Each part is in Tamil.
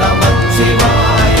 நமச்சிவாய நமச்சிவாய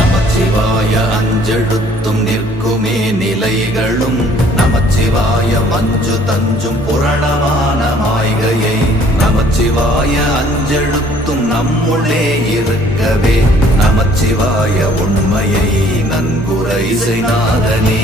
நமச்சிவாய அஞ்செழுத்தும் நிற்குமே நிலைகளும் நமச்சிவாய மஞ்சு தஞ்சும் புரணமான மாய்கையை நமச்சிவாய அஞ்செழுத்தும் நம்முள்ளே இருக்கவே நமச்சிவாய உண்மையை நன்குரை செய்நாதனே